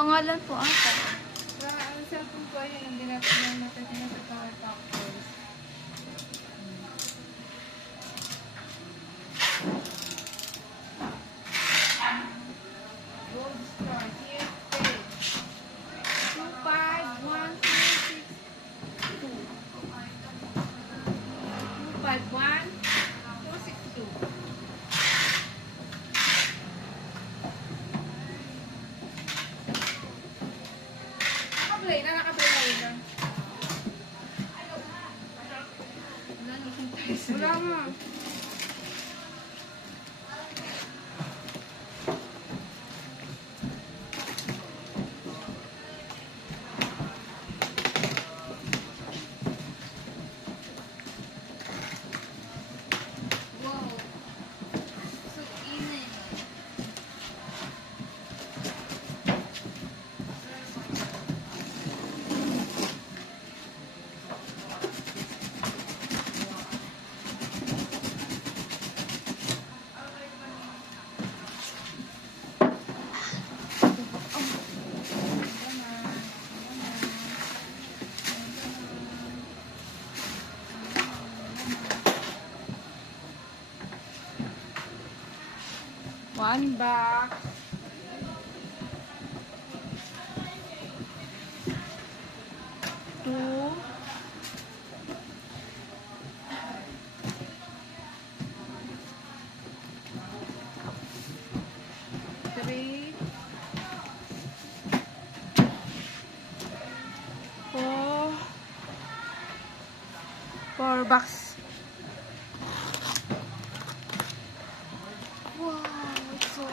pangalan po ata. Ang cellphone ko ayun, ang dinatapos natin sa power factors. Gold star, here page. 251262. 251262. Naka-play na yun. Wala nga. Wow. So init. One box. Two. Three. Four. Four box. Wow, it's so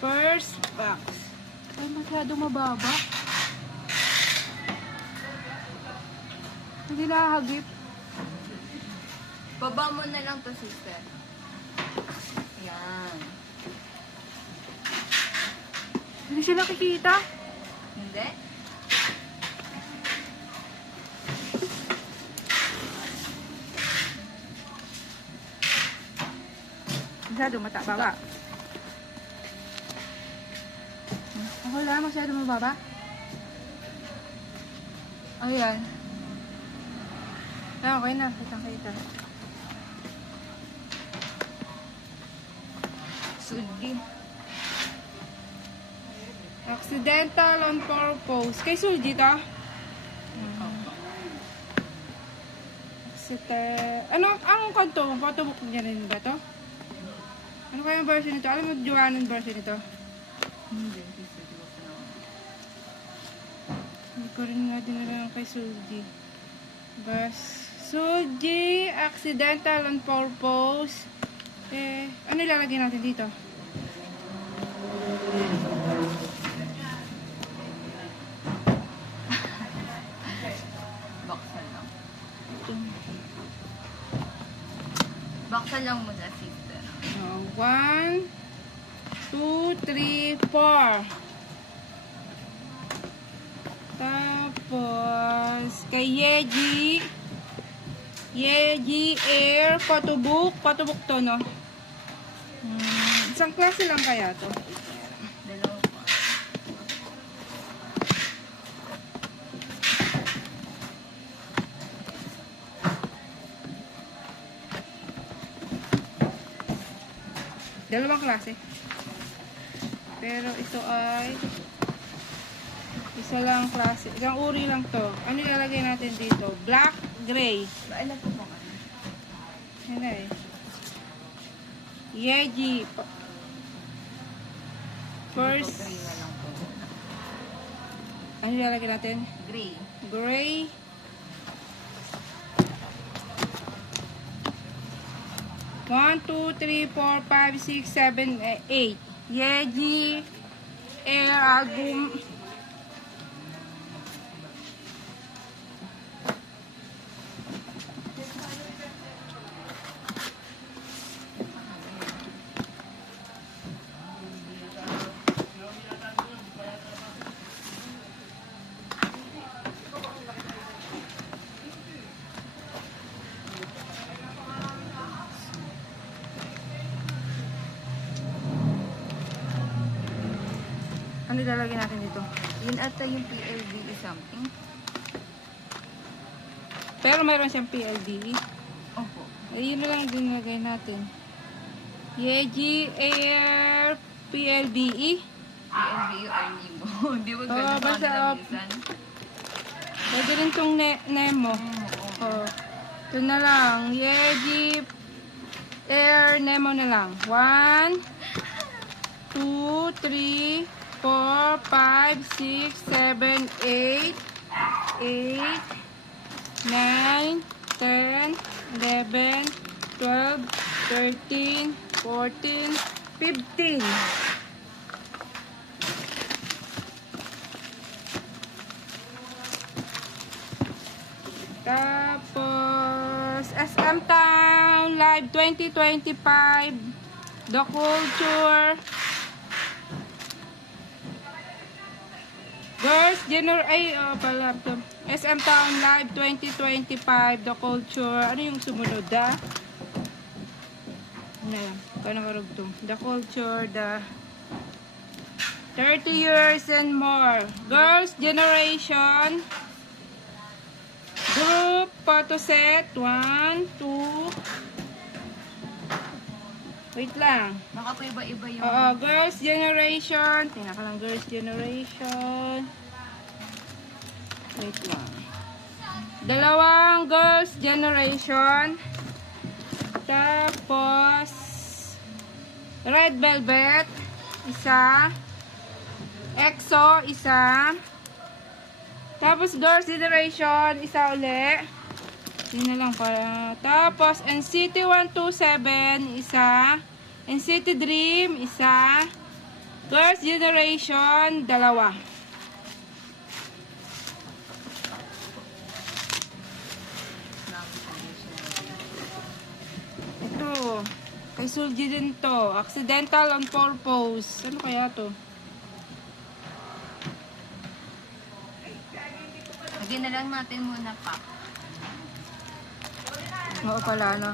First box. ay masyado mababa. Hindi nakahagip. Baba mo na lang to, sister. Yan. Hindi siya nakikita. Hindi? Masyado baba. Wala, masyado mababa. Ayan. Okay na, kitang-kita. Sulgi. Accidental on purpose. Kay Sulji to? Ano ang kanto? Photobook niya rin ba to? Ano kaya yung version nito? Alam mo, Joannan version nito? Hindi. Hindi ko rin nga din alam kay Sulji. Sulji, accidental on purpose. Ano ilalagay natin dito? Baksan lang. Baksan lang muna, sister. 1, 2, 3, 4. Tapos, kay Yeji Air Photobook. Photobook to, no? Isang klase lang kaya to. Dalawa pa. Dalawang klase. Pero ito ay isa lang klase. Isang uri lang to. Ano ilalagay natin dito? Black, gray. Ilan po bang ano? Yan na eh. Yeji. First. Gray na lang po. Ano ilalagay natin? Gray. Gray. One, two, three, 4, 5, 6, 7, 8. Yeji Air Album. Ano ilalagay natin dito? Yun ata yung PLDE something. Pero meron siyang PLDE. Opo. Ayun na lang din nilagay natin. Yeji Air PLDE. PLDE or Nemo. Di ba Oo, ganun basta, ang bilisan? Pwede rin itong Nemo. Oh. Ito na lang. Yeji Air Nemo na lang. 1, 2, 3, 4, 5, 6, 7, 8, 9, 10, 11, 12, 13, 14, 15. Tapos, SM Town Live 2025. The Culture. Girls Dinner. Ay, pala. SM Town Live 2025. The Culture. Ano yung sumunod, da? Ano yan? Paano karugtong? The Culture, the 30 years and more. Girls Generation. Group photo set. 1, 2. Wait lang. Baka po iba-iba yung... Oo, Girls Generation. Tingnan ka lang, Girls Generation. Wait lang. Dalawang Girls Generation. Tapos, Red Velvet. Isa. EXO. Isa. Tapos, Girls Generation. Isa uli. Yun na lang para. Tapos, NCT 127. Isa. NCT Dream. Isa. Girls Generation. Dalawa. Ito. Kay Sulji din to. Accidental on purpose. Ano kaya to? Lagyan na lang natin muna pa. Oo pala, no?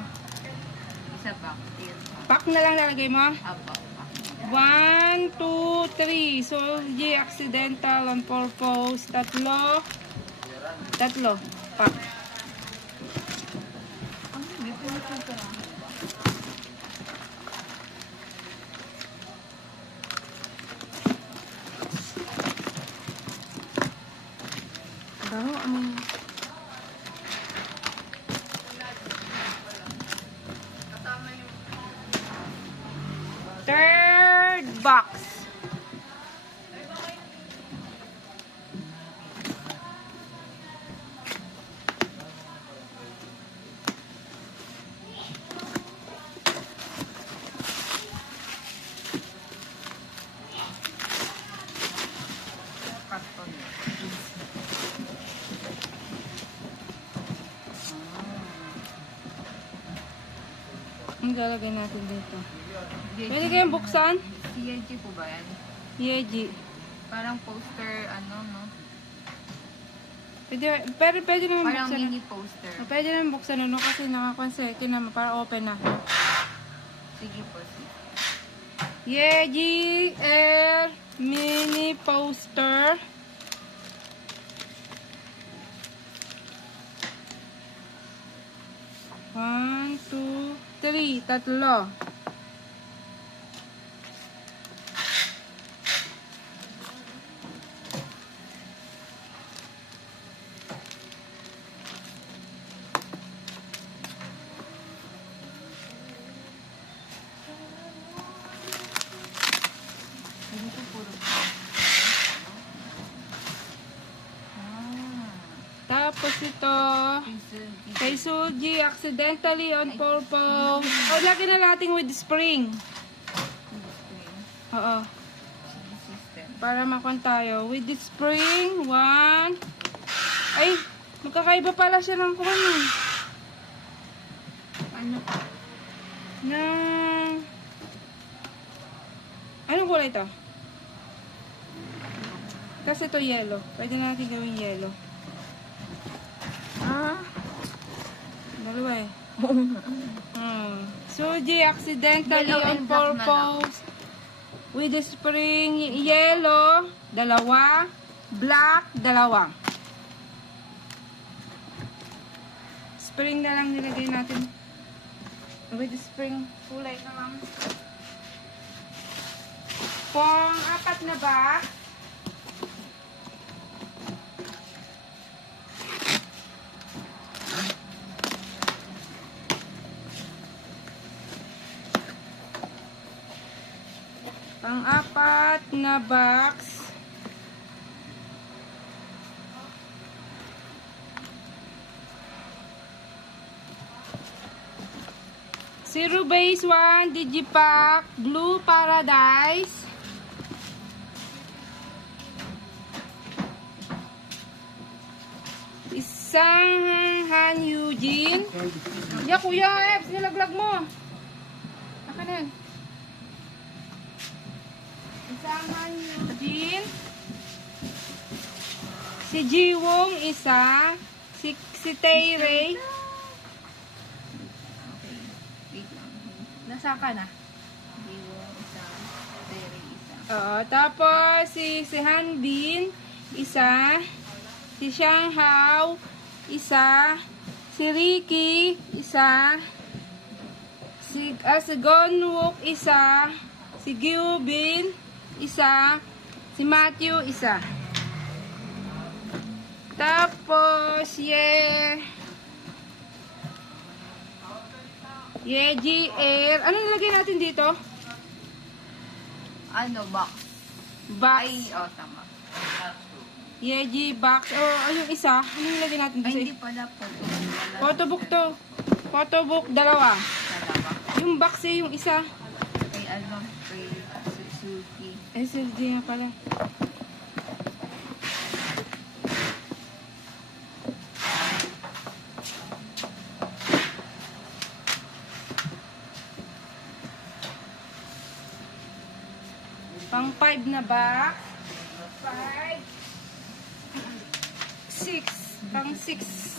Isa pa. Tier pa. Pack na lang nalagay mo. Apo. 1, 2, 3. Sulji accidental on purpose. Tatlo. Pack. May pinipin ka lang. Baho, amin. Third box. Carton. Ang lalagay natin dito. Yeji. Pwede kayong buksan? Si Yeji po ba yan? Yeji. Parang poster, ano, no? Pero pwede naman Parang buksan. mini poster. Pwede naman buksan ano kasi nakakonserti naman para open na. Sige po, sige. Yeji Air Mini Poster. One, two, three. Tatlo. Dito puro. Tapos ito. Pencil. Kay Suji, accidentally on purpose. O, lagi na natin with spring. Oo. System. Para makon tayo. With the spring, 1. Ay, magkakaiba pala siya ng kuwan eh. Ano? Na... Anong kulay ito? Kasi ito yellow. Pwede na natin gawing yellow. Ah? Dalawa eh. Suji, accidentally Yellow on and black na lang. purpose. With the spring yellow, dalawa. Black, dalawa. Spring na lang nilagay natin. With the spring kulay na lang. Pang-apat na box. Pang-apat na box. Zero base 1, Digipack, Blue Paradise. Isang Han Eugene. Ya, Kuya Eps, nilaglag mo. Aka na yan. Isang Han Eugene. Si Jiwong, isa. Si Tay-Ray. Okay. Wait lang. Nasa ka na? Vivo, isa. Terry, isa. Oo, tapos si Hanbin, isa. Si Shanghao, isa. Si Ricky, isa. Si Gonwook, isa. Si Gyubin, isa. Si Matthew, isa. Tapos, GR. Ano nilagay natin dito? Ano, box? Box. Ay, tama. Yeji box. Yung isa. Ano nilagay natin Ay, dito? hindi pala po. Photobook to. Photobook, dalawa. Dalawa. Yung box yung isa. Kay ano, kay Suzuki. SLG nga pala. Pang 5 na box. 5. 6. Pang 6.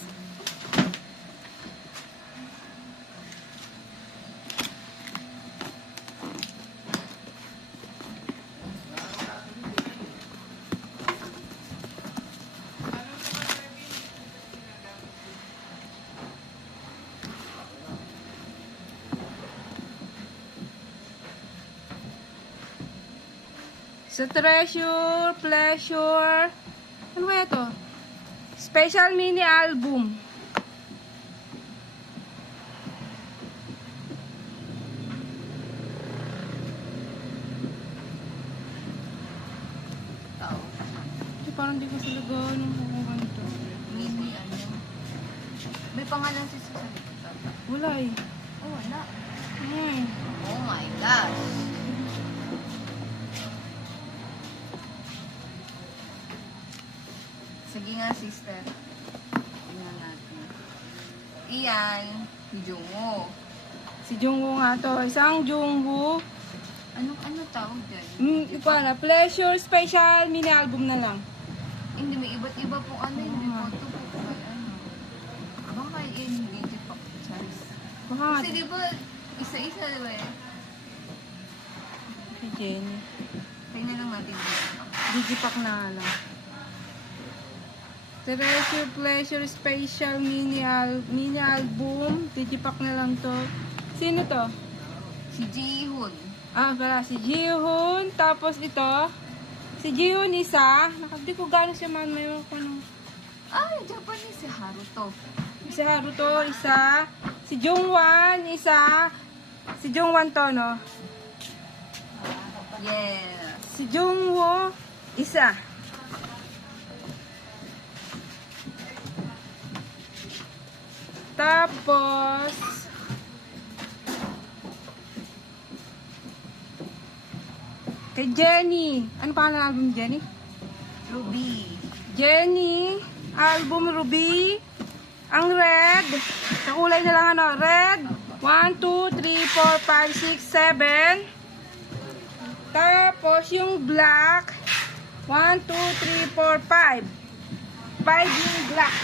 Sa Treasure, Pleasure, ano kaya to? Special mini album. Tao. Parang di ko sila gano'ng kukuha nito. Mini, ano. May pangalan si sa likod. Wala eh. Oh, wala. Ay. Oh my gosh. Sige nga, sister. Tingnan natin. Iyan, Jungwoo. Si Jungwoo nga to. Isang Jungwoo. Ano tawag dyan? Para, Pleasure Special mini album na lang. Hindi, may iba't iba pong ano. Hindi Oo. photo po. May ano. Baka yung video pa. Charis. Baka nga. Kasi di ba, isa-isa, di ba eh? Si Jenny. Tingnan lang natin dito. Digipack na lang. Treasure Pleasure Special mini album. Digipack na lang to. Sino to? Si Jihoon. Pala, si Jihoon. Tapos ito. Si Jihoon isa. Hindi ko gano'n siya man. Mayroon ko nung... Ay, Japanese si Haruto. Si Haruto, isa. Si Jungwan, isa. Si Jungwan to, no? Yes. Si Jungwoo, isa. Tapos, kay Jenny. Ano pangalan ng album, Jenny? Ruby. Jenny, album Ruby. Ang red. Sa kulay na lang ano, red. 1, 2, 3, 4, 5, 6, 7. Tapos yung black. 1, 2, 3, 4, 5. 5 yung black.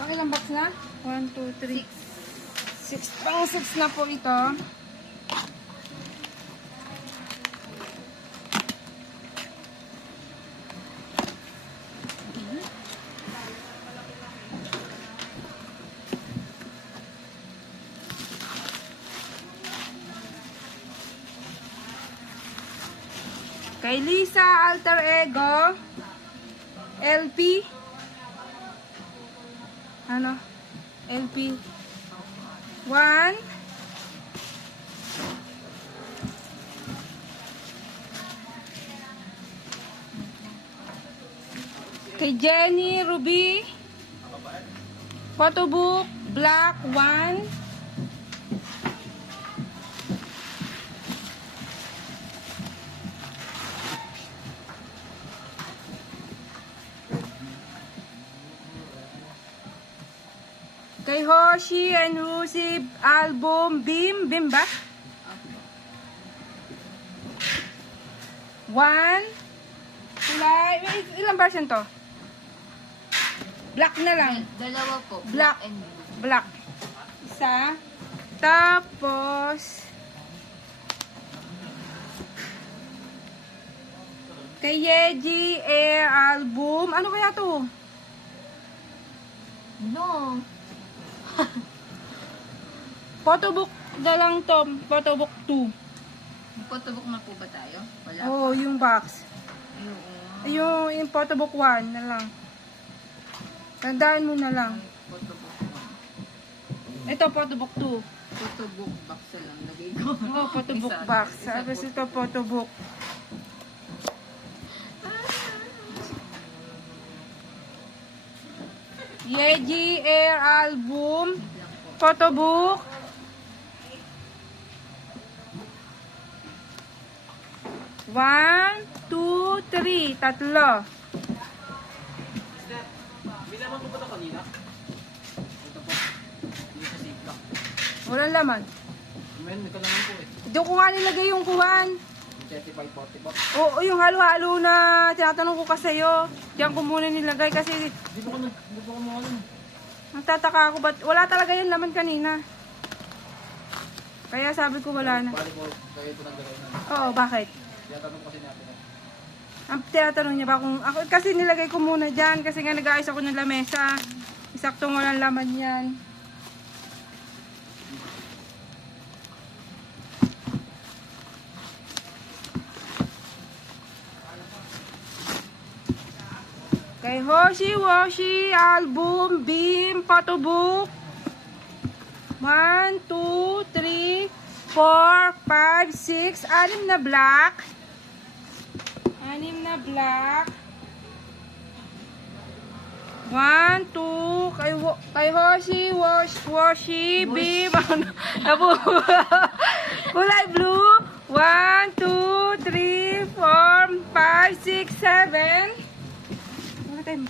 Pakilang box na? 1, 2, 3. Pang 6 na po ito. Kay Lisa Alter Ego LP ano? LP 1 kay Jenny Ruby Photobook Black 1 kay Hoshi and Husi album Bim ba? 1 kulay, ilang version to? Black na lang. Dalawa po. Black. And blue. Black. Isa. Tapos, kay Yeji Air album. Ano kaya to? No. Photobook na lang to. Photobook 2. May photobook na po ba tayo? Wala. Oh, yung box. Ayun. Yung photobook 1 na lang. Tandaan mo na lang. Photobook. Ito, photobook 2. Photobook box na lang. Lagay ko. Oh, photobook Isa- box. isa Tapos po. ito, photobook. Yeji Air album. Photobook. One, two, three. Tatlo. Bilaman ko ba ito kanina? Ito po. Dito sa ziplock. Walang laman. Men, ito naman po eh. Doon ko nga nilagay yung kuhan. 35, 40 po. Oo, yung halo-halo na tinatanong ko kasi sa'yo. Diyan ko muna nilagay kasi Di ba ko mo ano? nagtataka ako ba't wala talaga yung laman kanina. Kaya sabi ko wala na. Bali po, kayo ito nagdalay na. Oo, bakit? Tinatanong kasi natin eh. Ang tinatanong niya ba kung ako kasi nilagay ko muna diyan kasi nga nag-aayos ako ng lamesa. Isaktong walang laman 'yan. Kay Hoshi Washi album Beam Photobook 1, 2, 3, 4, 5, 6 anim na black. Anim na black. 1, 2, kay Hoshi, Washi, Beam. Kulay blue. 1, 2, 3, 4, 5, 6, 7. Ano tayo?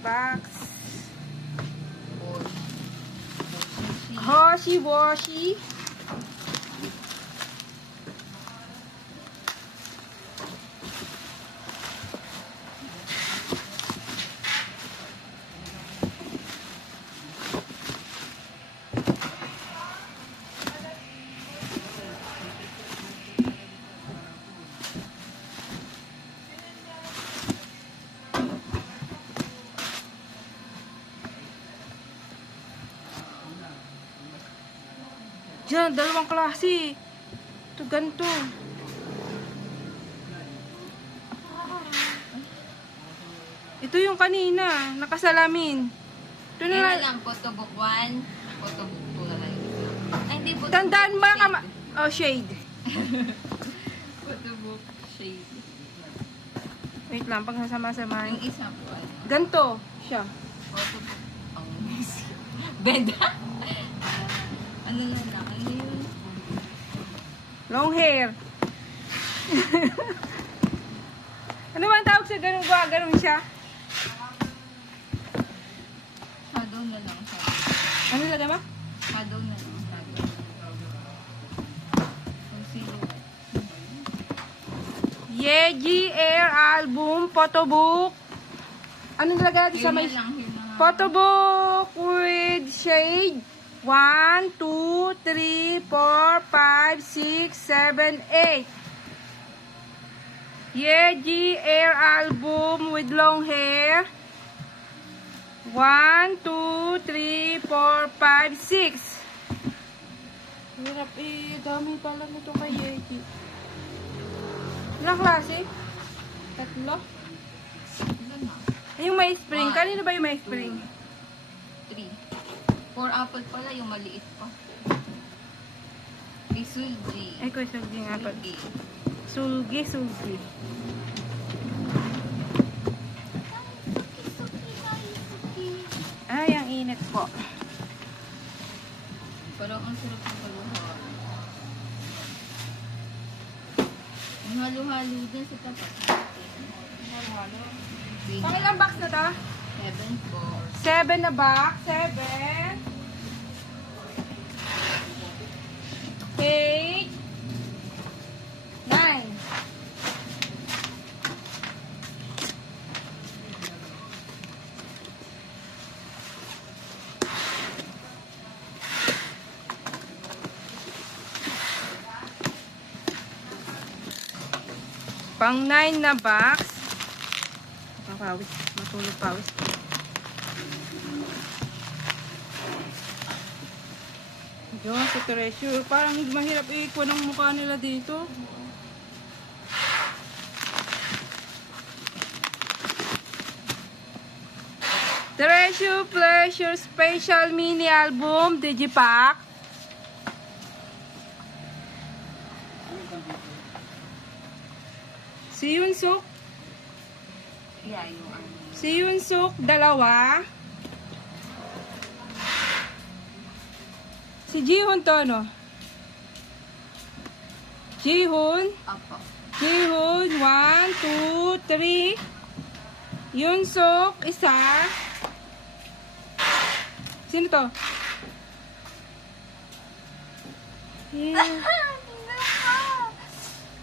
Box. Hoshi, Washi. Diyan, dalawang klase. Ito, ganito. Ito yung kanina, nakasalamin. Ito Yun na na lang. Photobook 1. Photobook 2 na lang. Ay, hindi po. Tandaan ba oh, shade. Photobook shade. Wait lang, pag nasama-samahin. Yung isa po. Ganito siya. Photobook. Ang ganda. Ano na lang. Ano yun? Long hair. Ano ba ang tawag sa ganun ba? Ganun siya? Shadow na lang. Ano lagay ba? Shadow na lang. Shadow. Concealer. Yeji Air album, photobook. Ano nilagay natin sa may... Yun na lang. Yun na lang. Photobook with shade. 1, 2, 3, 4, 5, 6, 7, 8. Yeji Air Album with long hair. 1, 2, 3, 4, 5, 6. Hirap eh. Dami pala nito kay Yeji. Ilang klase? 3? Ilan na? Ay, yung may spring. Kanino ba yung may spring? 3. 4 apple pala, yung maliit pa. Isulji. Ay, ko sulgi nga pa. Sulgi. Sulgi, sulgi. Ay, ang init po. Parang ang sarap ng haluhan. Ang halo-halo din sa tapat natin. Halo-halo. Big Pang ilang box na to? 7 po. 7 na box. 7. 8. 9. Pang 9 na box. Mapawis. Matulog pawis. Diyos, sa treasure. Parang mahirap iikwan ang mukha nila dito. Treasure Pleasure Special Mini Album Digipack. Si Yunsuk. Yeah, yung ano. Si Yunsuk, 2. Si Jihun to, no? Jihun. Apo. Jihun, 1, 2, 3. Yunsuk, 1. Sino to? Yeah.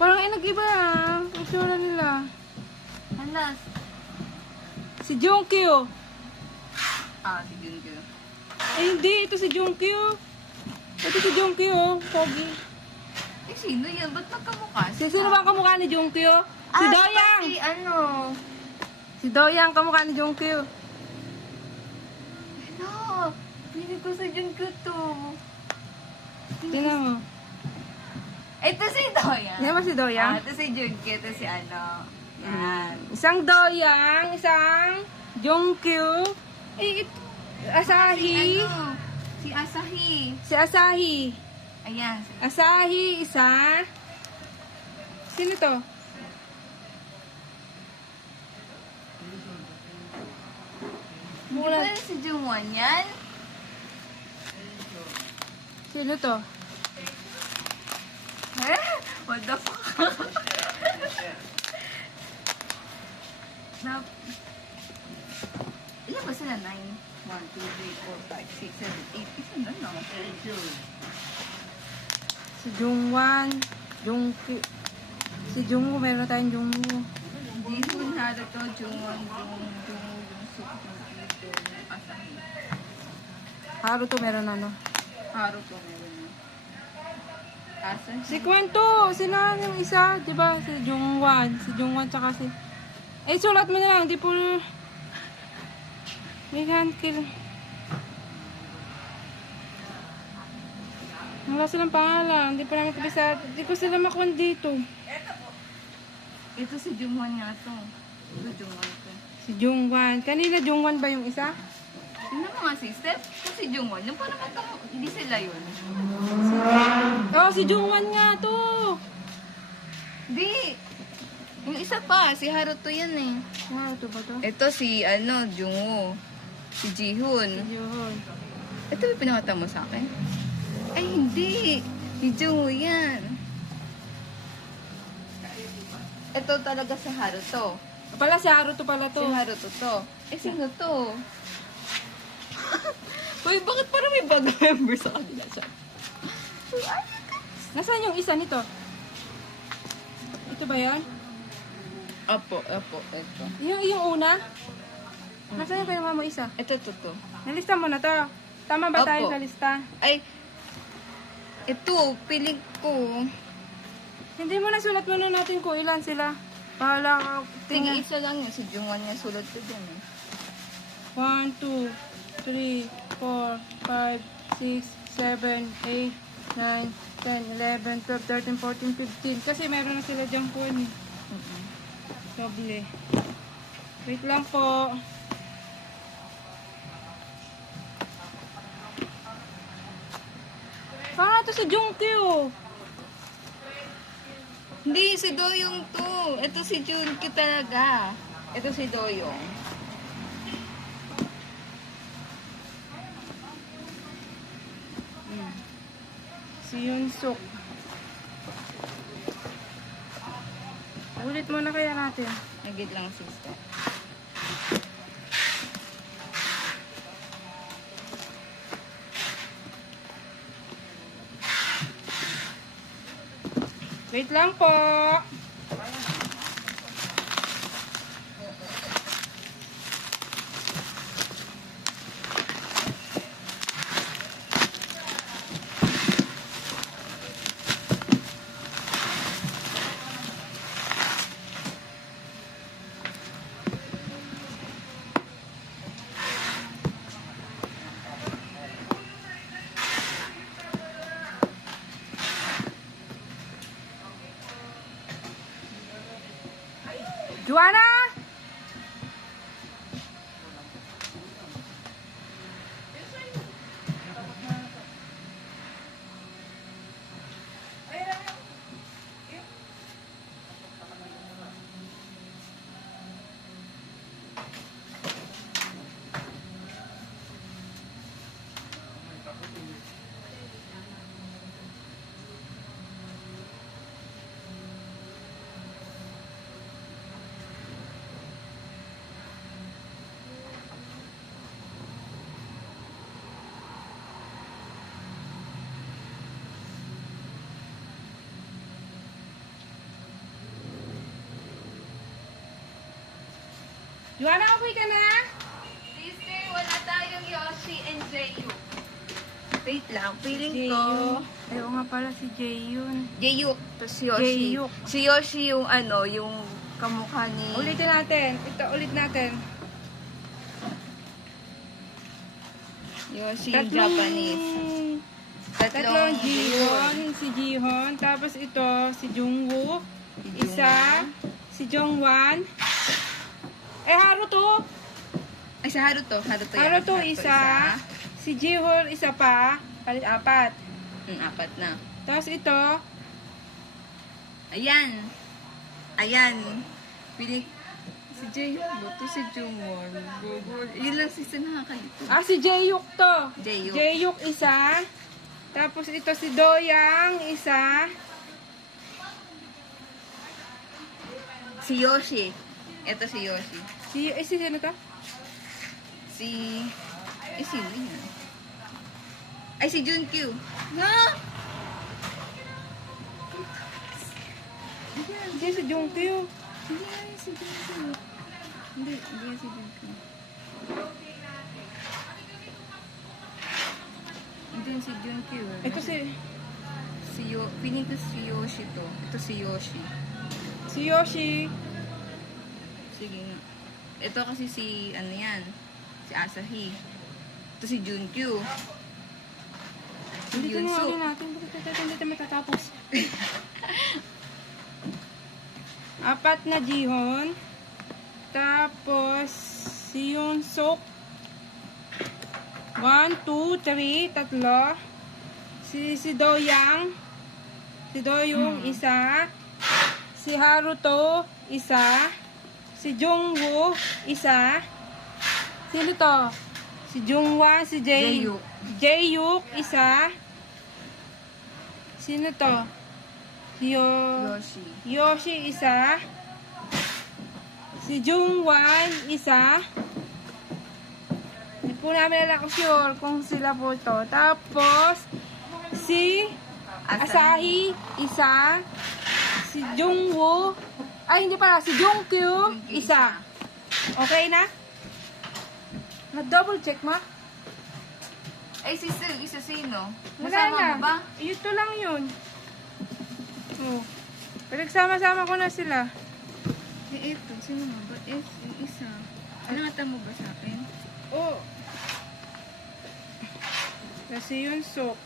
Parang nag-iba ah. Ang sura nila. Halas. Si Jungkyu. Si Junjo. Ay, hindi. Ito si Jungkyu. Ito si Jungkyu. Pogi. Sino yan? Ba't magkamukha? Sino ba ang kamukha ni Jungkyu? Si Doyang. Si ano? Si Doyang kamukha ni Jungkyu. Ano? Pili ko sa Junjo to. Tingnan mo. Ito si Doyan. Yan ba si Doyang? Ito si Junjo. Ito si ano. Yan. Isang Doyang, isang Jungkyu. Eh, Asahi. Ano? Si Asahi. Si Asahi. Ayan. Asahi, isa. Sino to? Di ba si Jungwon yan? Sino to? What the fuck? na... Ilan ba sila? 9? 1, 2, 3, 4, 5, 6, 7, 8. Isa na lang. Si Jungwan. Jungkyu. Si Jungwoo, meron na tayong Jungwoo. Jihun, Haruto, Jungwon, Jungsuk, Jungkyu, Asahi. Haruto, meron ano. Haruto meron na. Asahi. Si Kwento, sila yung isa, di ba? Si Jungwan. Si Jungwan tsaka si... Eh, sulat mo na lang, di po... May hand kill. Wala silang pangalan, di pa namin kabisa. Di ko sila makuha dito. Ito si Jungwon nga to. Ito Jungwon to. Si Jungwan. Kanina Jungwan ba yung isa? Tingnan mo nga si Steph. Ito si Jungwon. Yung parang hindi sila yun. Oh, si Jungwan nga to. Di. Yung isa pa, si Haruto yan eh. Wow, ito ba to? Ito si, ano, Jungwoo. Si Jihun. Yun. Ito ba pinakita mo sa akin? Ay, hindi. Si Jungwoo yan. Ito talaga si Haruto. Pala si Haruto pala to. Si Haruto to. Eh, sino to? Uy, bakit parang may bag member sa kanila siya? Nasaan yung isa nito? Ito ba yan? Apo, ito. Yung una? Nasaan yung kayo mo isa? Ito, to. Nalista mo na to. Tama ba tayo Opo. sa lista? Ay, ito, piling ko. Hindi mo na sulat muna natin kung ilan sila. Bahala ka. Sige, Tingnan. isa lang yun. Si Jungwon niya sulat ko dyan eh. 1, 2, 3, 4, 5, 6, 7, 8, 9, 10, 11, 12, 13, 14, 15. Kasi meron na sila dyan po eh. Doble. Wait lang po. Parang ito si Jungkyu. Hindi, si Doyong to. Ito si Junkyu talaga. Ito si Doyong. Si Yunsuk. Ulit muna kaya natin. Nagit lang sister. Wait lang po. Juana! Juana, okay ka na? Sister, wala tayong Yoshi and Jeyu. Wait lang, feeling ko. Jaehyuk. Ayaw nga pala si Jaehyun. Jeyuk. To si Yoshi. Jaehyuk. Si Yoshi yung ano, yung kamukha ni... Ulitin natin. Ito, ulit natin. Yoshi yung Japanese. Tatlong Jihon. Si Jihon. Tapos ito, si Jungwook. Isa. Si Jongwan. Haruto. Ay, si Haruto. Haruto yan. Haruto isa. Si Jihon isa pa. Palit apat. Apat na. Tapos ito. Ayan. Ayan. Piling... Si Jaehyuk to si Jungwon. Yun lang si nakakalito. Si Jaehyuk to. Jaehyuk. Jaehyuk isa. Tapos ito si Doyang isa. Si Yoshi. Ito si Yoshi. Sino to? Si... sino yan? Ay, si Junkyu. Ha? Hindi si Jungkyu. Hindi yan si Junkyu. Hindi yan si Junkyu. Hindi yan si Junkyu. Ito si Piling ko si Yoshi to. Ito si Yoshi. Yoshi. Sige nga. Ito kasi si, ano yan? Si Asahi. Ito si Junkyu. Si Hindi Yunsu. tinawagin natin. Hindi tayo matatapos. Apat na Jihon. Tapos, si Yunsuk. 1, 2, 3, tatlo. Si Doyang. Si Doyong, isa. Si Haruto, isa. Si Jungwoo, isa. Sino to? Si Jungwan, si Jaehyuk. Jaehyuk, isa. Sino to? Yoshi. Yoshi, isa. Si Jungwan, isa. Hindi po namin alam kung sure kung sila po to. Tapos, si Asahi, isa. Si Jungwoo, ay hindi pala, si Jungkyu, isa. Okay na? Na-double check mo? Ay, sister, isa sino? Wala Nasama na. mo ba? Ito lang yun. Oh. Pinagsama-sama ko na sila. Eh, ito. Sino mo ba? Eh, isa. Nakata mo ba sa akin? Oh. Kasi yun, sok.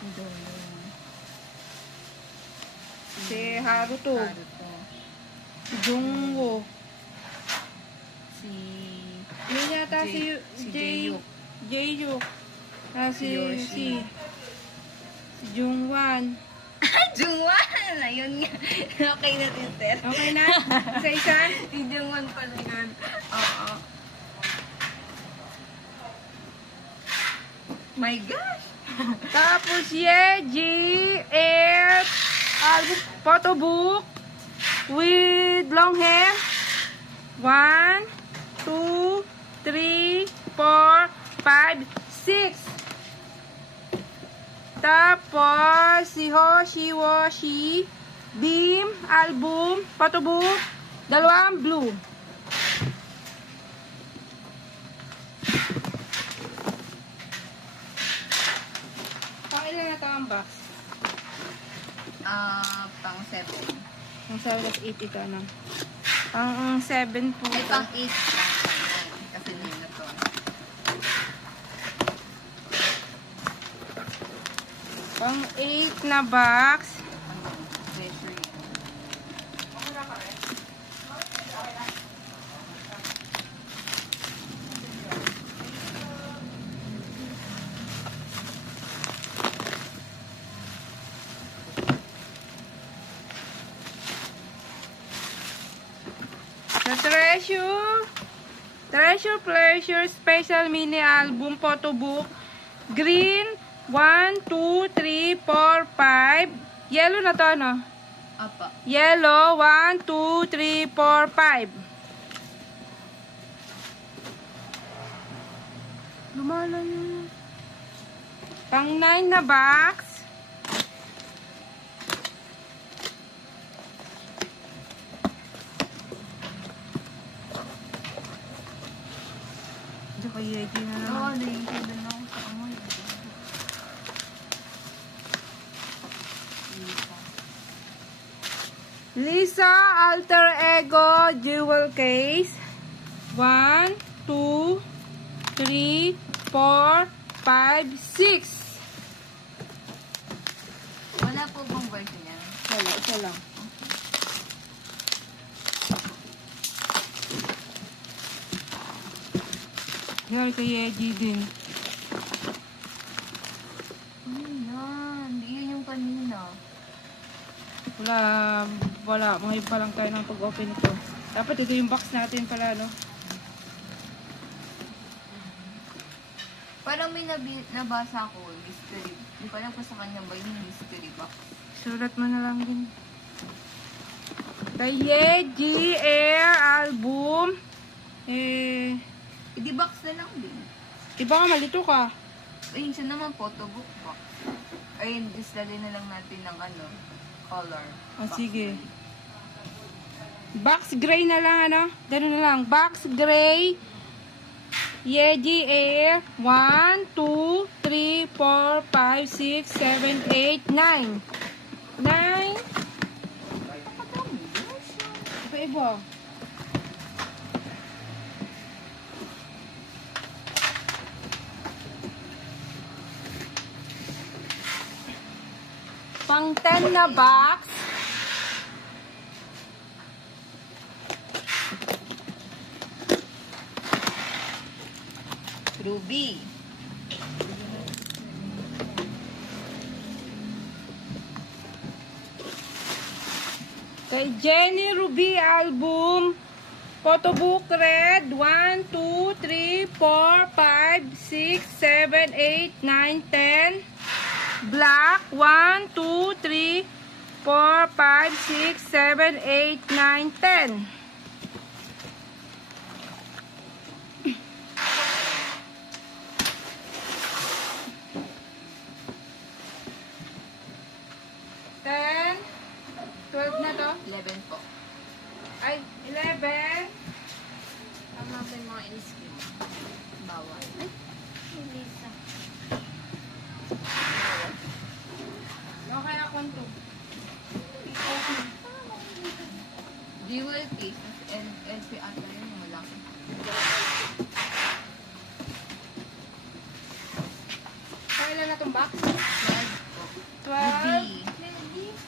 Idolo. Si Haruto. Haruto. Si Jungwoo. Si... Yun yata si Si Jae- Jaehyuk. Jaehyuk. Ah, Si Yoshi. si Jungwan. Jungwan! Ayun nga. Okay na, sister. Okay na? Isa-isa? Si Jungwan pala yun. Oo. My gosh! Tapos Yeji Air album photo book with long hair. 1, 2, 3, 4, 5, 6. Tapos si Hoshi Washi Beam album photo book, dalawang blue. Ilan na ito ang box? Pang 7. Ang 7 plus 8 ito, ano? Pang 7 po Ay, ito. pang 8. Kasi nila na to. Pang 8 na box. Treasury. The Treasure Pleasure Special Mini Album Photo Book. Green, 1, 2, 3, 4, 5. Yellow na to, ano? Apa. Yellow, 1, 2, 3, 4, 5. Lumalan yun. Pang 9 na box. Tsaka Yeti na Oo, naman. naiintindihan na ako sa amoy. Lisa Alter Ego Jewel Case. 1, 2, 3, 4, 5, 6. Wala po bang version niya? Wala, isa lang. Yan, kay Yeji din. Ano yan? Hindi yun yung kanina. Wala. Ngayon pa lang tayo ng pag-open ito. Dapat ito yung box natin pala, no? Parang may nabasa ko, mystery. Hindi ko alam kung sa kanya ba yung mystery box. Sulat mo na lang din. Kay Yeji Air Album. Di box na lang din. Iba ka, malito ka. Ayun siya naman, photobook box. Ayun, just lali na lang natin ng ano, color. Oh, Box sige. na. Box gray na lang, ano? Ganun na lang. Box gray. Yeji Air. 1, 2, 3, 4, 5, 6, 7, 8, 9. 9. Iba-iba. Pang 10 na box. Ruby. Kay Jenny Ruby Album. Photobook Red. 1, 2, 3, 4, 5, 6, 7, 8, 9, 10. Black. 1, 2, 3, 4, 5, 6, 7, 8, 9, 10. Ten, 12 na to? 11 po. Ay, 11. Tama ba yung mga in-skin? Bawal. Ay, Okay, ako to. Jewel case. LP ata yun. Malaki. Kailan na itong box? 12 po. 12.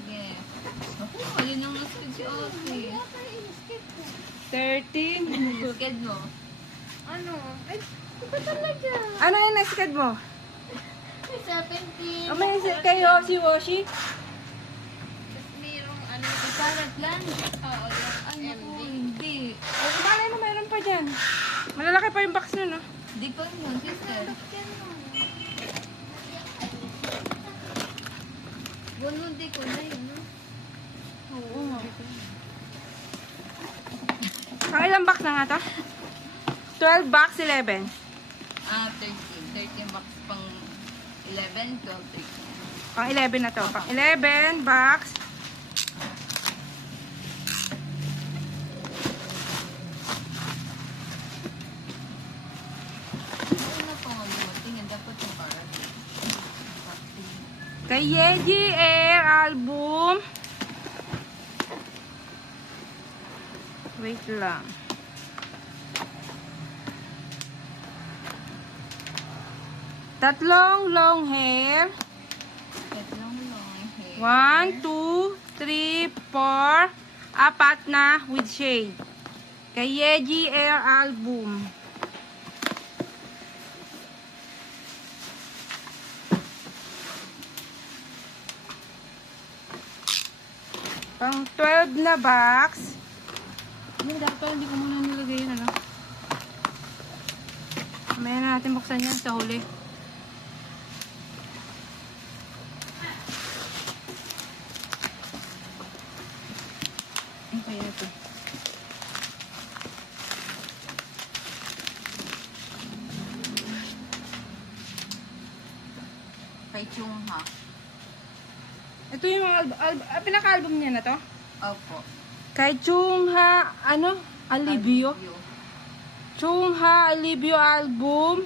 Yes. Ako, ayun yung nasa si Ate. 13. Sked mo. Ano? Ay, iba talaga. Ano yung na-sked mo? 17. May kay Yoshi Washi? Tapos mayroong ano, Parang lang. oo, Ay, yung naku, MD. hindi. O, kumalay mo, mayroon pa dyan. Malalaki pa yung box nun, no? Di pa yun, sister. Bunod di ko na yun, no? Oo nga. Ang ilang box na nga to? 12 box, 11. 13. 13 box pang 11, 12, 13. Pang 11 na to. Pang 11 box. Ano na po nga bumatingin? Dapat yung parang. Kay Yeji Air album. Wait lang. Tatlong long hair. Tatlong long hair. 1, 2, 3, 4. Apat na with shade. Kay Yeji Air album. Pang 12 na box. Hindi, dapat hindi ko muna nilagay yun, ano? Mamaya na natin buksan yan sa huli. Ano kaya ito? Kay Chung ha. Ito yung mga pinaka-album niya na to? Opo. Kay Chungha, ano? Alivio. Chungha Alivio album.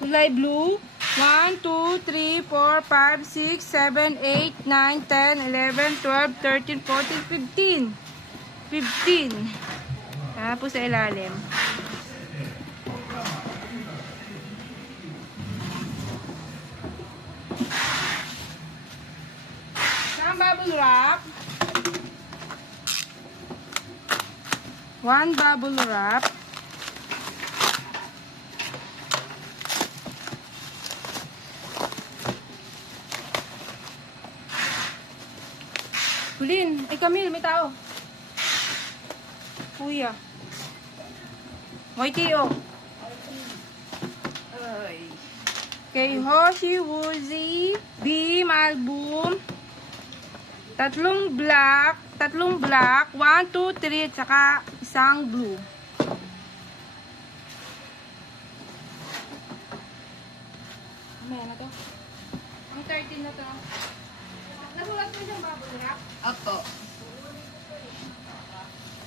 Kulay blue. 1, 2, 3, 4, 5, 6, 7, 8, 9, 10, 11, 12, 13, 14, 15. 15. Tapos sa ilalim. Isang bubble wrap. One bubble wrap. Kulin, ay Camille, may tao. Kuya. YTO. Ay. Kay Hoshi Woozy, Beam album. Tatlong black, 1, 2, 3, at saka isang blue. Mamaya na to. Ang 13 na to. Nasulat mo siyang bubble wrap? Opo.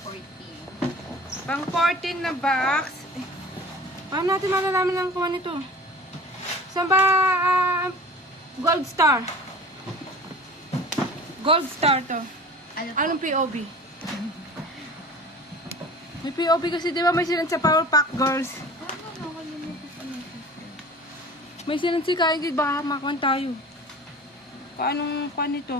14. Pang 14 na box. Eh, paano natin malalaman ang kuha nito? Saan ba? Gold Star. Gold Star to. Ano po? Anong POB? May POB kasi di ba may sinan sa Power Pack Girls? May sinan si Kain, baka makuha tayo. Paanong kuha nito?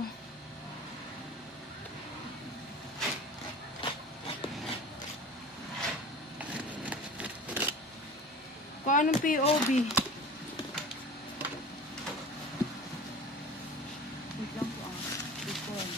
Kuha ng POB. Wait lang po ah. Before.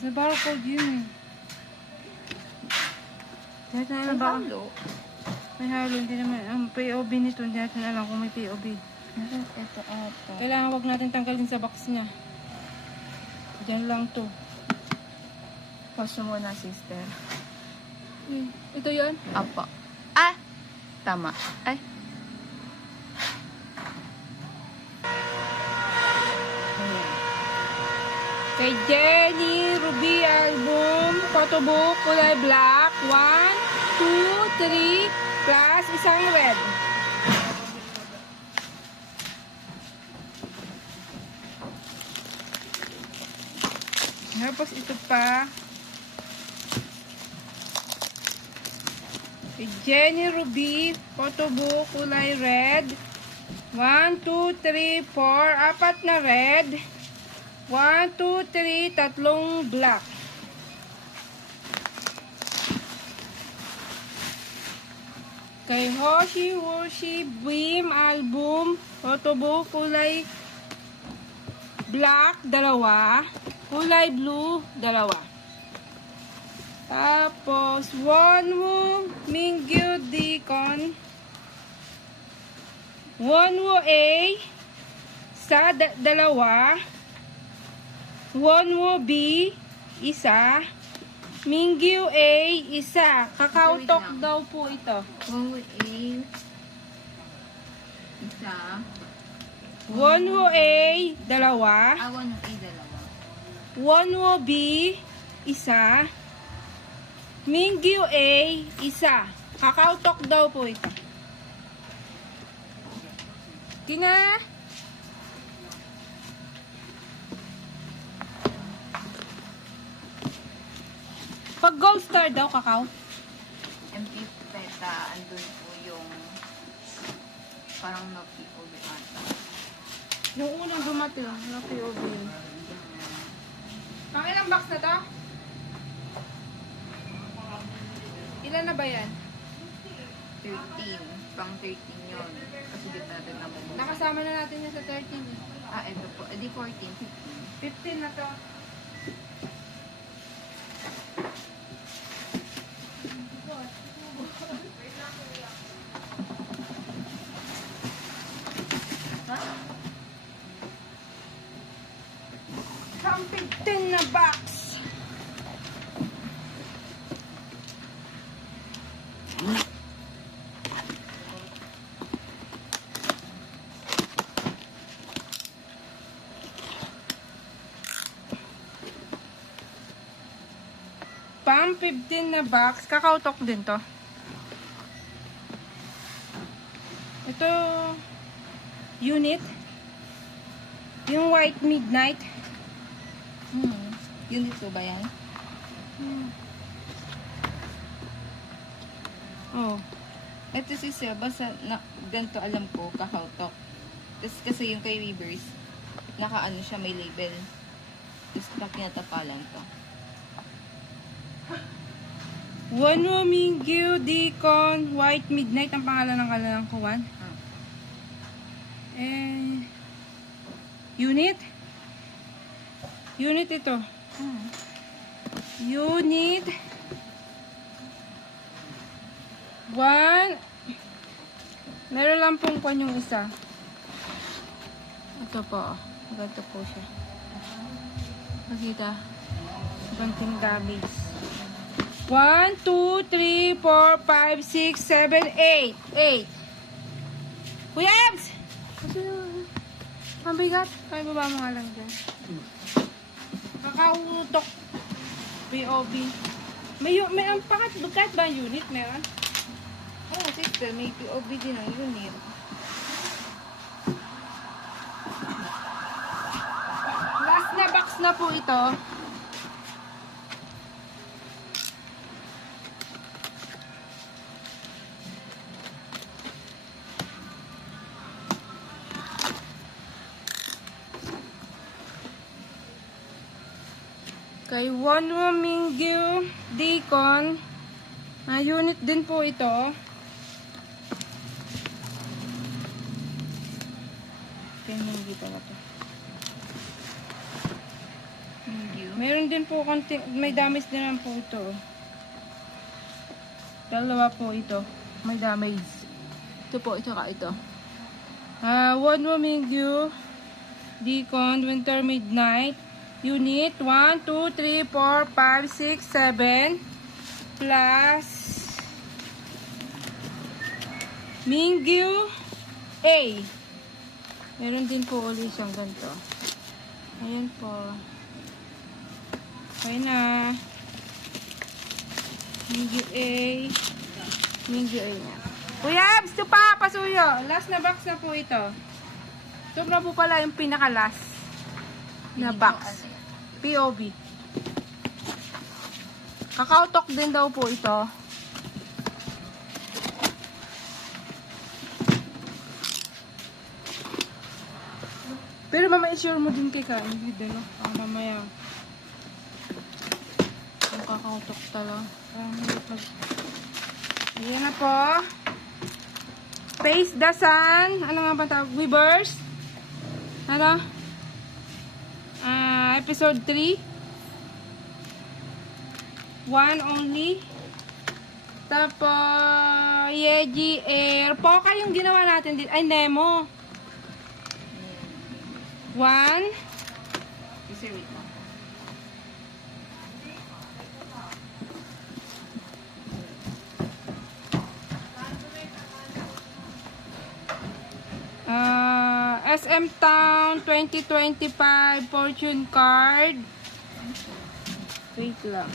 Sa barcode yun eh. Hindi natin alam Ang ba? halo. May halo, hindi naman. Ang POV nito, hindi natin alam kung may POV. Ito ata. Kailangan wag natin tanggalin sa box niya. Diyan lang to. Pause mo na, sister. Ito yon. Apa. Ah! Tama. Ay. Kay Jenny Ruby album, photobook, kulay black, 1, 2, 3, plus isang red. Tapos ito pa. Kay Jenny Ruby, photobook, kulay red. 1, 2, 3, 4, apat na red. 1, 2, 3, tatlong black. Kay Hoshi Woshi Beam album, photobook, kulay black, dalawa. Kulay blue, dalawa. Tapos, Wonwoo Mingyu Deacon. Wonwoo A, sa dalawa. Wonwoo B, isa. Mingyu A, isa. Kakautok daw po ito. Wonwoo A. Isa. Wonwoo A, dalawa. Wonwoo A, dalawa. Wonwoo B, isa. Mingyu A, isa. Kakautok daw po ito. Kina? Pag gold star daw, kakao. MP Peta, andun po yung parang na-POV ata. Yung unang dumating, na POV. Pang ilang box na to? Ilan na ba yan? 13. Pang 13 yun. Kasi dito natin naman. Nakasama na natin yan sa 13 eh. Ito po. Di 14, 15. 15 na to. Pang 15 na box. Pang 15 na box. Kakautok din to. Ito, unit. Yung white midnight. Yun dito ba yan? Oh. Ito si Sir, basta na, ganito alam ko, kakautok. Tapos kasi yung kay Weavers, nakaano siya, may label. Tapos pakinatapa lang to. Wonwoo Mingyu Deacon White Midnight ang pangalan ng kalalang kuwan. Unit? Unit ito. Unit 1. Meron lang pong kwan yung isa. Ito po. Ganito po siya. Makita. Ganting damage. 1, 2, 3, 4, 5, 6, 7, 8. 8. Kuya Ebs! Ang bigat. Kaya baba mo nga lang dyan. Kakautok. POV. May ang pakat ba unit meron? Oh, sister, may POV din ang unit. Last na box na po ito. Kay Wonwoo Mingyu Deacon. Unit din po ito. Kay Mingyu pala to. Mingyu. Meron din po konting, may damage din naman po ito. Dalawa po ito. May damage. Ito po, ito ka ito. One Mingyu Deacon Winter Midnight Unit 1, 2, 3, 4, 5, 6, 7 plus Mingyu A. Meron din po ulit siyang ganito. Ayan po. Okay na. Mingyu A. Mingyu A na. Kuya, gusto pa, pasuyo. Last na box na po ito. Sobra po pala yung pinaka-last na box. POV. Kakao-tok din daw po ito. Pero mama, i-sure mo din kay Kain. Hindi, no? Mamaya. Ang kakao-tok talaga. Ayan na po. Face the Sun. Ano nga ba tawag? Weavers. Ano? Episode 3. One only. Tapos, Yeji Air. Poka yung ginawa natin dito. Ay, Nemo. One. Kasi wait lang. SM Town 2025 Fortune Card. Wait lang.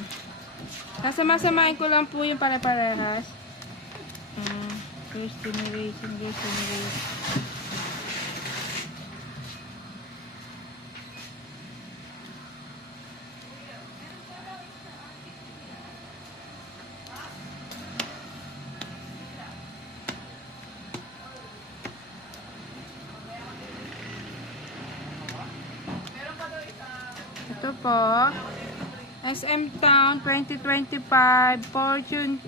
Kasama-samahin ko lang po yung pare-parehas. First generation. Ito po. SM Town 2025 Fortune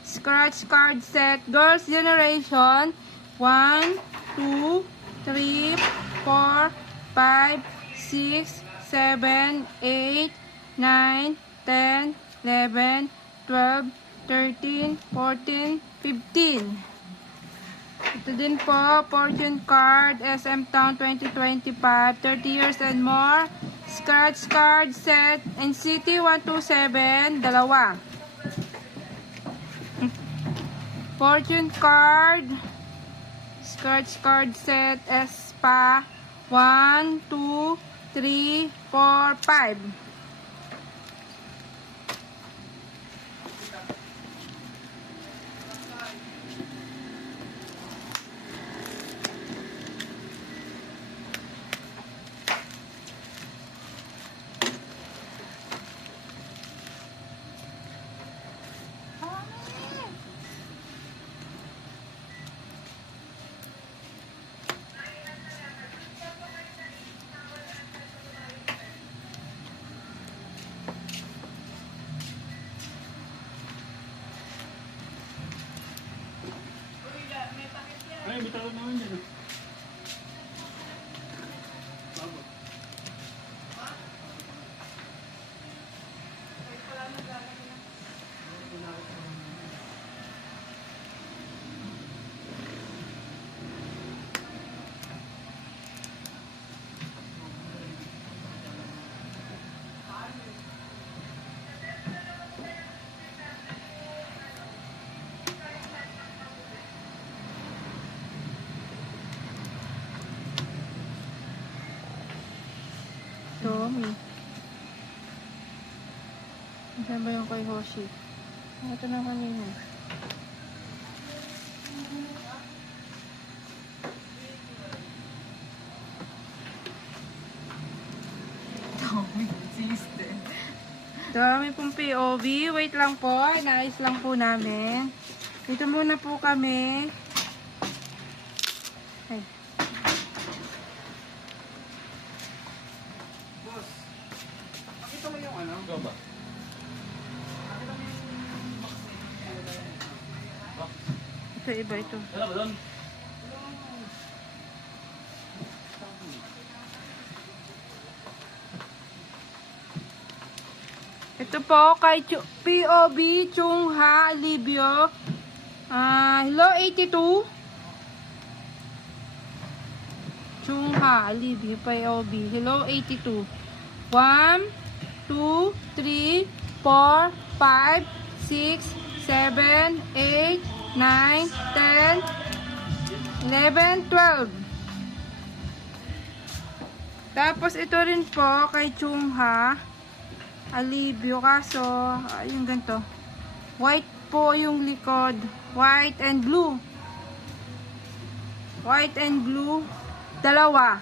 Scratch Card Set Girls Generation 1, 2, 3, 4, 5, 6, 7, 8, 9, 10, 11, 12, 13, 14, 15. Ito din po, Fortune Card, SM Town 2025, 30 years and more. Scratch Card Set, NCT 127, dalawa. Fortune Card, Scratch Card Set, SPA, 1, 2, 3, 4, 5. Ay, may tawag naman dyan. Tommy. Saan ba yung kay Hoshi? Ito na kanina. Tommy, sister. Dami pong POV. Wait lang po. Naayos lang po namin. Dito muna po kami. Ay. Boss, pakita mo yung ano? Ikaw ba? Pakita mo yung box na yun. Ito iba ito. Wala ba doon? Ito po kay POB Chung Ha Alibio. Hello 82. Chung Ha Alibio POB. Hello 82. 1, 2, 3, 4, 5, 6, 7, 8, 9, 10, 11, 12. Tapos ito rin po kay Chung Ha Alibio, kaso yung ganito. White po yung likod. White and blue. White and blue. Dalawa.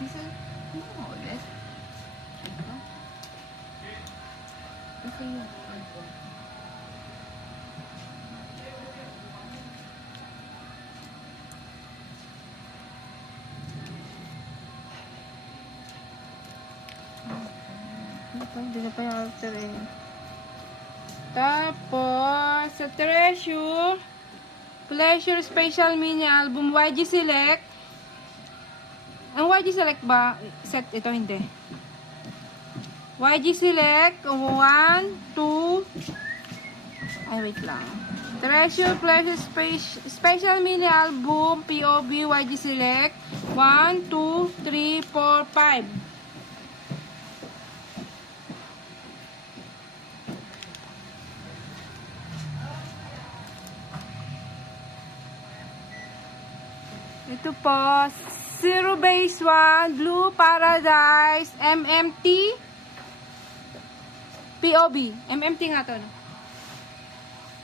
Sisa, ano mo ulit? Ito? Kasi yung album. Hindi na pa yung after eh. Tapos, sa Pleasure Special Mini Album, YG Select. Ang YG Select ba? Set ito, hindi. YG Select, 1, 2, ay wait lang. Pleasure Special Mini Album, POB, YG Select, 1, 2, 3, 4, 5. Ito po, Zero Base 1, Blue Paradise, MMT, POB. MMT nga to, no?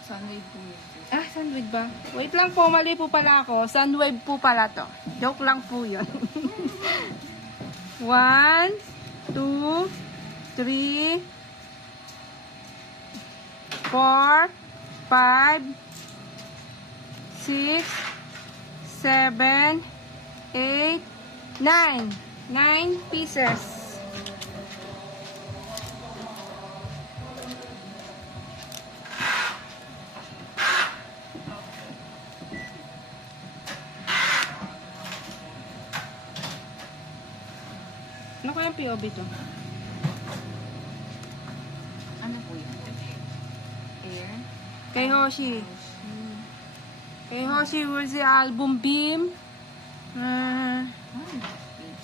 Sunwave po yun. Sunwave ba? Wait lang po, mali po pala ako. Sunwave po pala to. Joke lang po yun. 1, 2, 3, 4, 5, 6, 7, 8, 9. 9 pieces. Ano kaya POB to? Ano po yun? Air? Kay Hoshi. Kay Hoshi was the album Beam.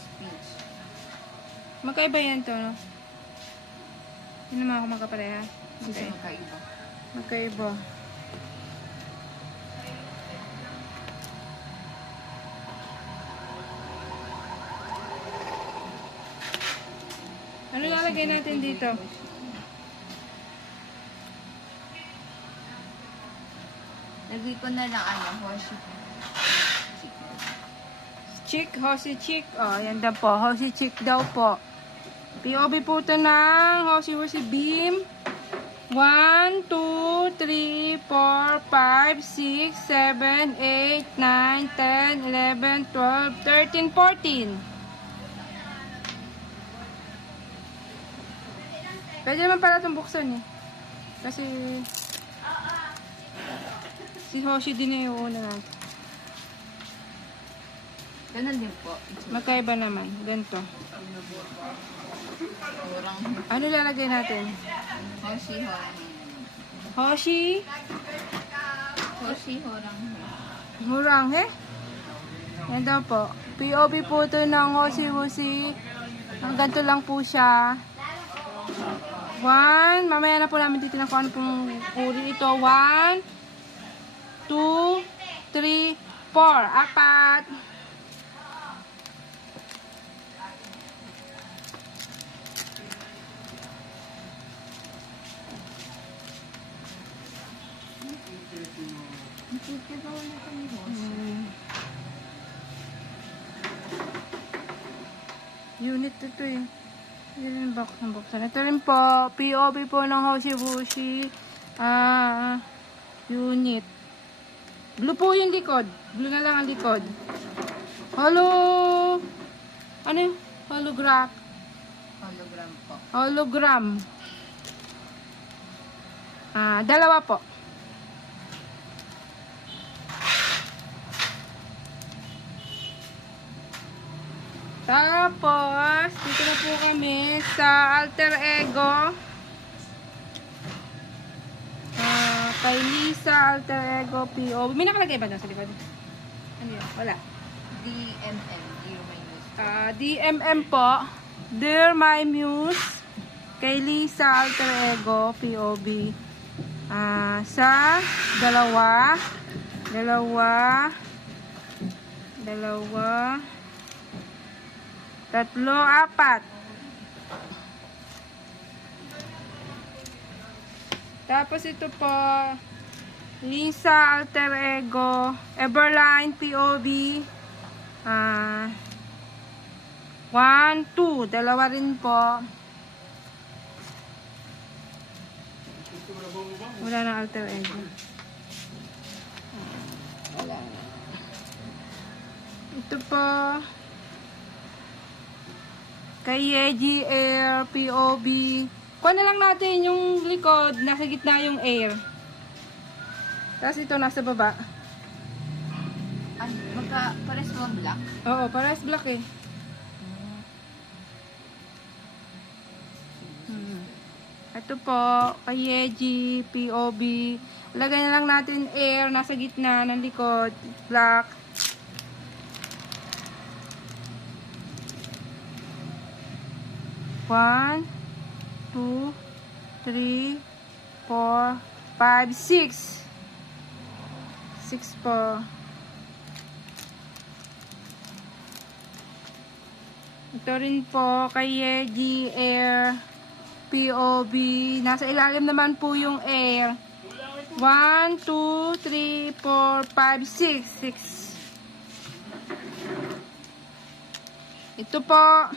Speech. Magkaiba yan to, no? Hindi naman ako magkapareha. Sisa Okay. magkaiba. Magkaiba. Ano lalagay natin dito? Lagay ko na lang Hoshi. Chick, Hoshi Chick. Oh, yan daw po. Hoshi Chick daw po. POB po ito ng Hoshi Beam. 1, 2, 3, 4, 5, 6, 7, 8, 9, 10, 11, 12, 13, 14. Pwede naman pala itong buksan eh. Kasi si Hoshi din yung una natin. Ganun din po. Magkaiba naman. Ganito. Kurang Ano lalagay natin? Hoshi horang. Hoshi Hoshi horang. Hurang, Yan daw po. POB po ito ng Hoshi. Ang ganito lang po siya. 1. Mamaya na po namin titignan kung ano pong uri ito. 1, 2, 3, 4. Apat. Nakikita wala ka ni Hoshi. Unit ito eh. Yan yung box ng buksan. Ito rin po. POB po ng Hoshi. Unit. Blue po yung likod. Blue na lang ang likod. Ano yun? Hologram. Po. Hologram. Dalawa po. Tapos, dito na po kami sa Alter Ego. Kay Lisa Alter Ego PO. May nakalagay ba doon sa likod? Ano yun? Wala. DMM, Dear My News. DMM po. Dear My Muse. Kay Lisa Alter Ego POB. Sa dalawa, tatlo, apat. Tapos ito po, Lisa Alter Ego, Everline POB. 1, 2, dalawa rin po. Wala na Alter Ego. Wala na. Ito po, kay Yeji Air POB. Kuha na lang natin yung likod, nasa gitna yung air. Tapos ito nasa baba. Pares mo ang black. Oo, parehas black eh. Ito po, kay Yeji POB. Lagay na lang natin air, nasa gitna ng likod, black. One, 2, 3, 4, 5, 6. 6 po. Ito rin po kay Yeji Air POB. Nasa ilalim naman po yung air. 1, 2, 3, 4, 5, 6. 6. Ito po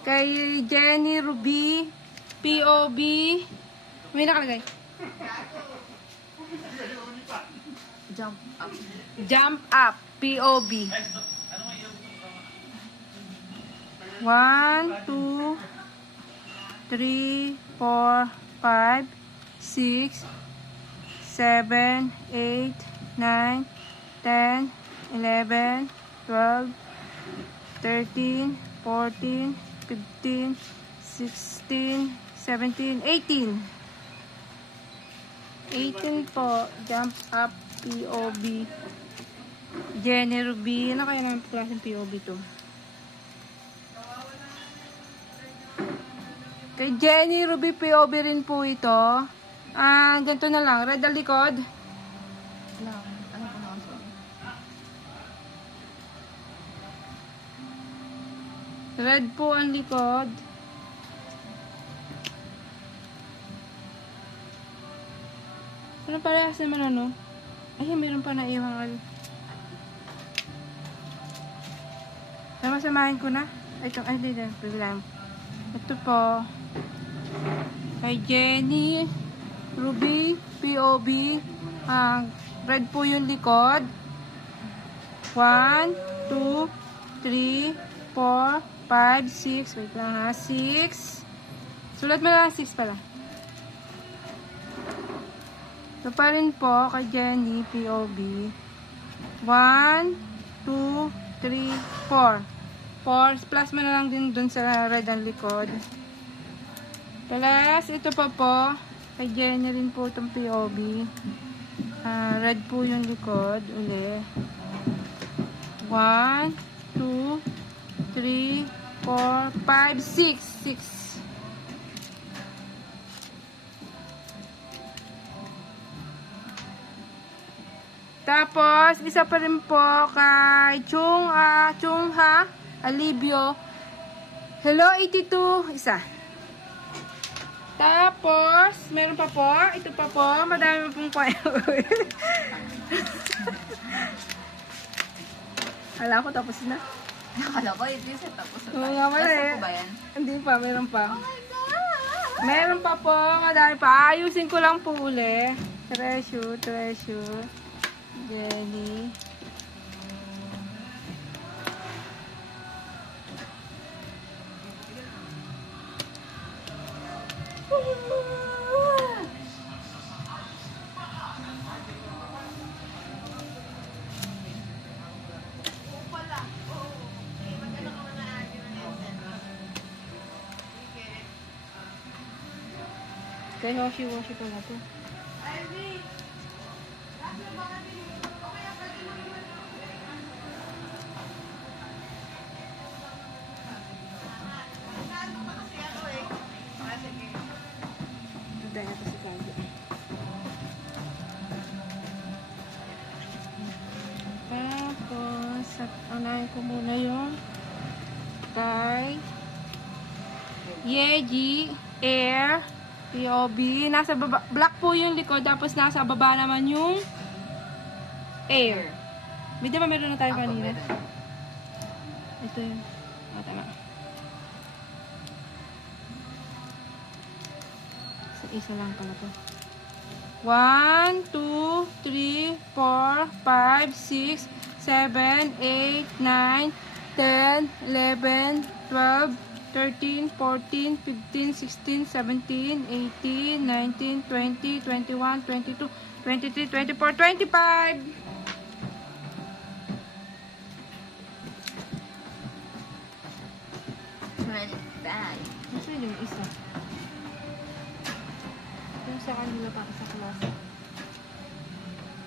kay Jenny Ruby POB. May nakalagay. Jump up. Jump up POB. 1, 2, 3, 4, 5, 6, 7, 8, 9, 10, 11, 12, 13, 14, 15, 16, 17, 18. 18 po. Jump up POB. Jenny Ruby. Ano kaya naman klaseng POB to? Kay Jenny Ruby POB rin po ito. Ganito na lang. Red ang likod. Lang. Ano ko na ako? Red po ang likod. Ano parehas naman ano? Ay, meron pa na iwang Sama-samahin ko na. Ito, ay, dito. Ito po. Kay Jenny Ruby POB. Red po yung likod. 1, 2, 3, 4, 5, 6. Wait lang ha. 6. Sulat mo lang 6 pala. Ito pa rin po kay Jenny POB. 1, 2, 3, 4. 4. Plus mo na lang din dun sa red ang likod. Plus, ito pa po. Kay Jenny rin po itong POB. Red po yung likod. Uli. 1, 2, 3, 4, 5, 6. 6. Tapos, isa pa rin po kay Chung Ha Alibio. Hello, 82. Isa. Tapos, meron pa po. Ito pa po. Madami pong kwayo. Hala ko, tapos na. Akala ko, hindi siya tapos na Oo tayo. nga pala Nasa eh. po ba yan? Hindi pa, meron pa. Oh my God! Meron pa po. Madami pa. Ayusin ko lang po uli. Treasure. Jelly. Kay Hoshi pala to. Hintay natin si Kagi. Tapos, anahin ko muna yung kay Yeji Air POB. Nasa baba, black po yung likod, tapos nasa baba naman yung Air. May diba meron na tayo Ako, kanina? meron. Ito yun. Ah, tama. Isa lang pala to. 1, 2, 3, 4, 5, 6, 7, 8, 9, 10, 11, 12, 13, 14, 15, 16, 17, 18, 19, 20, 21, 22, 23, 24, 25! Nasaan yung isa? Yung sa kanila pa sa klase.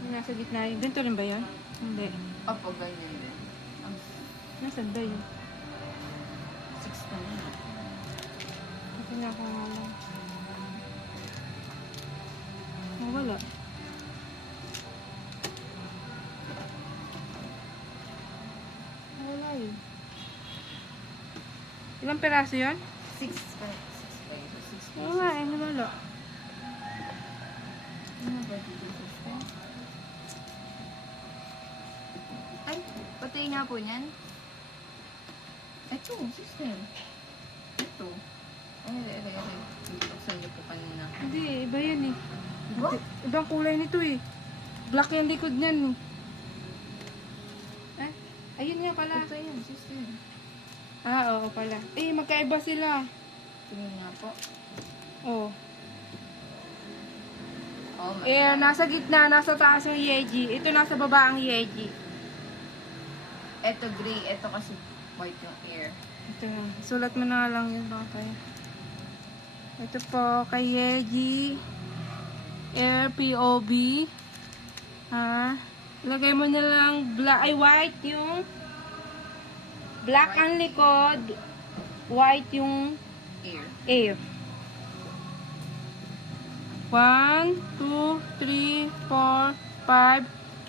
Yung nasa gitna yun. Ganito rin ba yun? Hindi. Opo, ganyan din. Ang Nasaan ba yun? 6 na yun. Kasi nga ako nga lang. Oh, wala. Oh, wala yun. Ilang peraso yun? 6 pa. 6 pa yun. 6 Oo nga, eh, wala. Ano ba dito sa system? Ay, patay nga po niyan. Ito, system. Ito. Ay. Buksan niyo po kanina. Hindi, iba yan eh. Diba? Ibang kulay nito eh. Black yung likod niyan. Eh, ayun nga pala. Ito yan, system. Ah, oo pala. Eh, magkaiba sila. Tingnan nga po. Oh. Oh my Eh, God. nasa gitna, nasa taas yung Yeji. Ito nasa baba ang Yeji. Ito gray, ito kasi white yung air. Ito na. Sulat mo na lang yun baka kaya. Ito po, kay Yeji. Air POB. Ha? Lagay mo na lang black, ay white yung black ang likod. White yung Air. air. 1, 2, 3, 4, 5,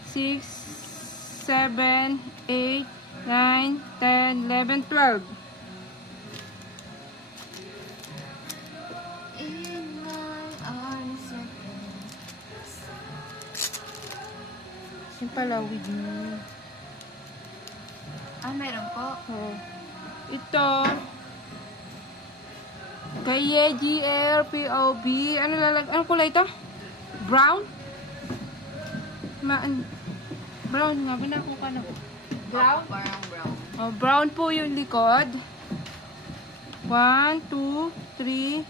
6, 7, 8, 9, 10, 11, 12. In my arms. Yung pala with me. Ah, meron po. Oh. Ito. Kay Yeji Air POB. Ano kulay ito? Brown? Brown nga. Binako ka na. Brown? Parang brown. Oh, brown po yung likod. 1, 2, 3,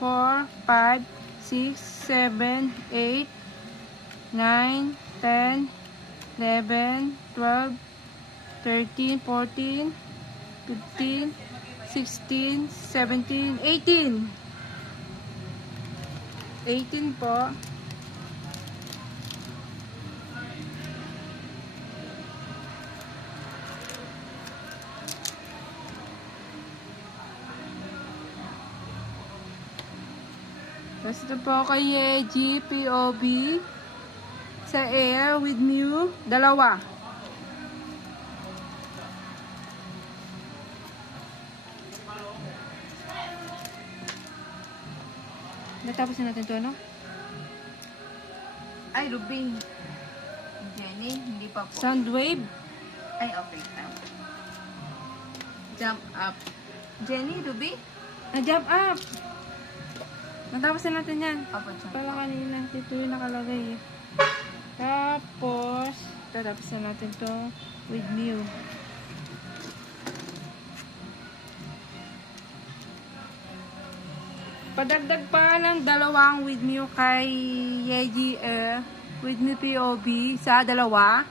4, 5, 6, 7, 8, 9, 10, 11, 12, 13, 14, 15, 16, 17, 18. 18 po. Tapos ito po kay Yeji POB sa Air with Mew, dalawa. Natapos na natin ito, ano? Ay, Ruby. Jenny, hindi pa po. Soundwave. Ay, okay. Jump up. Jenny, Ruby? Na-jump up. Natapos na natin yan. Opo, jump Pala up. kanina, dito yung nakalagay eh. Tapos, tatapos na natin to with Mew. Padagdag pa ng dalawang with Mew kay Yeji with Mew POB sa dalawa.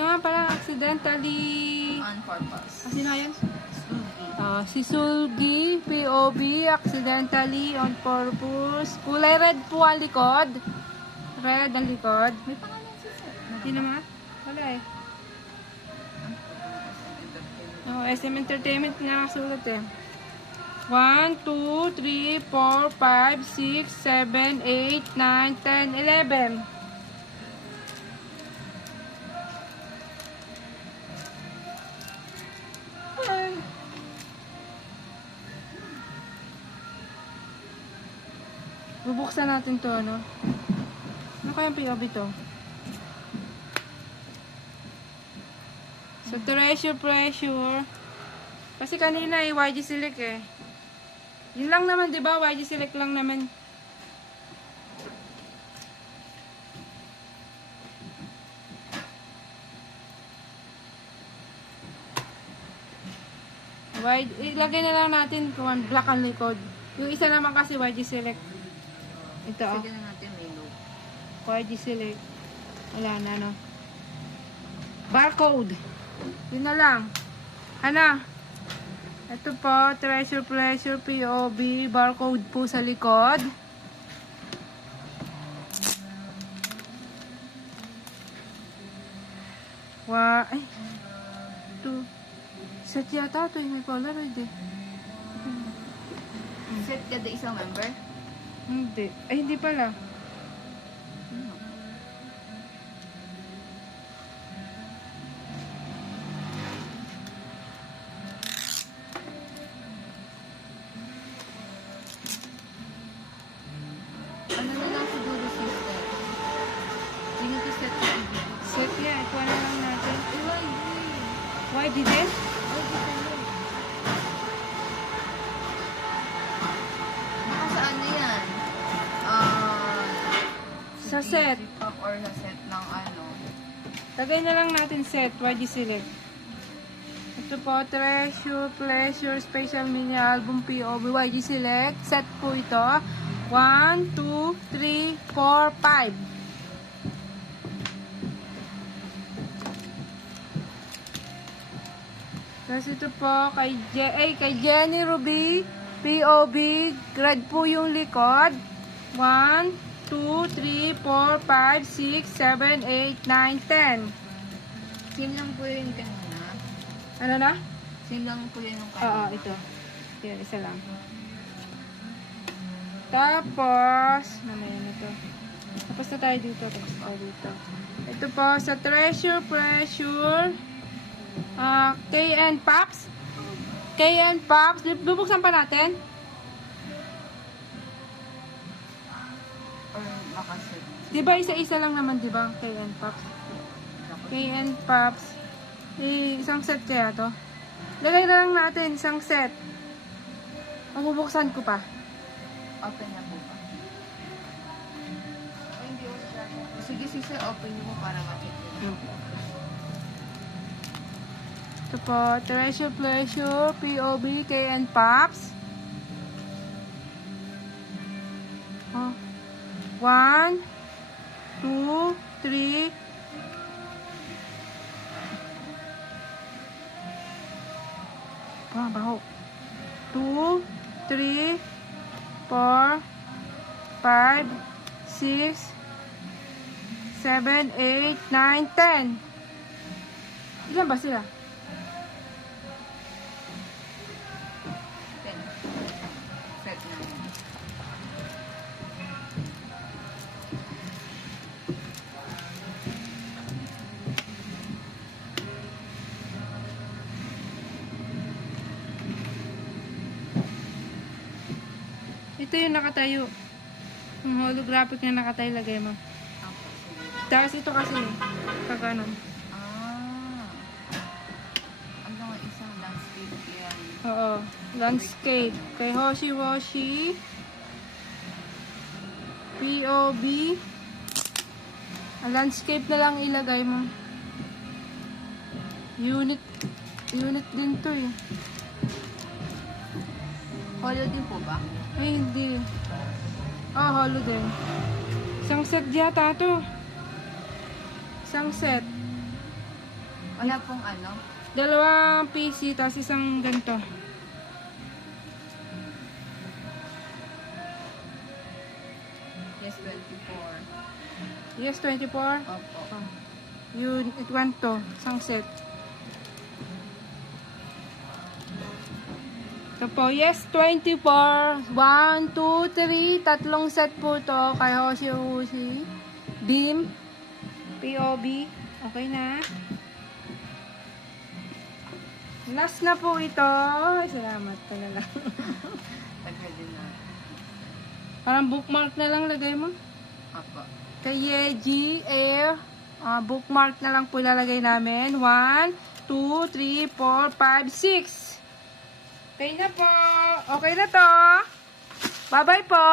Sino nga pala accidentally... On purpose. Sino yun? Sugi. Si Sulgi, POV, accidentally, on purpose. Kulay red po ang likod. Red ang likod. May pangalan si Sir. Hindi naman. Wala eh. SM Entertainment nga sulat eh. 1, 2, 3, 4, 5, 6, 7, 8, 9, 10, 11. Ay. Bubuksan natin to, ano? Ano kayang POV to? So, treasure pressure. Kasi kanina YG Select eh. Yun lang naman, di ba? YG Select lang naman. Ilagay na lang natin kung black ang likod. Yung isa naman kasi YG Select. Ito oh. Sige na natin may logo. YG Select. Wala na, no? Barcode. Yun na lang. Ano? Ito po, Treasure Pleasure POV. Barcode po sa likod. Ay. Ito. Set yata ito. May Polaroid eh. Set ka da isang member? Hindi. Ay, hindi pala. Ano na lang siguro sister? Hindi ko set ka ibig. Set yan. Ikuha na lang natin. YG. Why did it? Sa ano yan? Sa set. Pop or sa set ng ano? Lagay na lang natin set. YG Select. Ito po, Treasure, Pleasure, Special Mini Album POV, YG Select. Set po ito. 1, 2, 3, 4, 5. Tapos ito po, kay Jenny Ruby, POV, grad po yung likod. 1, 2, 3, 4, 5, 6, 7, 8, 9, 10. Same lang po yun kanina. Ano na? Same lang po yun yung Oo, kanina. ito. Yan, isa lang. Tapos, mamaya na to. Tapos na tayo dito. Tapos na tayo dito. Ito po, sa Treasure Pressure, KN Pops. KN Pops. Bubuksan pa natin. Or nakaset. Diba, isa-isa lang naman, diba? KN Pops. KN Pops. Isang set kaya to? Lagay na lang natin, isang set. Mabubuksan ko pa. Open na po ba? Sige, sister, open mo para makikita. Ito po, Treasure Pleasure, POV, KN Pops. Oh. 1, 2, 3. Baho. 2, 3, 4, 5, 6, 7, 8, 9, 10. Ilan ba sila? 10. Set na yun. Ito yung nakatayo. Yung holographic na nakatayo, lagay mo. Ako, sige. Tapos ito kasi, pag ano. Ano nga isang landscape yan? Oo, landscape. Kay Hoshi Woshi. POV. Landscape na lang ilagay mo. Unit din to eh. Holo din po ba? Ay, hindi. Oh, holo din. Isang set yata to. Isang set. Wala pong ano. Dalawang PC, tapos isang ganito. Yes, 24. Yes, 24. Opo. Oh. Yun, it want to. Isang set. Ito po, yes, 24. 1, 2, 3. Tatlong set po to kay Hoshi. Beam. POB. Okay na. Last na po ito. Ay, salamat ka na lang. Tagal din na. Parang bookmark na lang lagay mo. Opo. Kay Yeji Air. Bookmark na lang po ilalagay namin. 1, 2, 3, 4, 5, 6. Okay na po. Okay na to. Bye-bye po.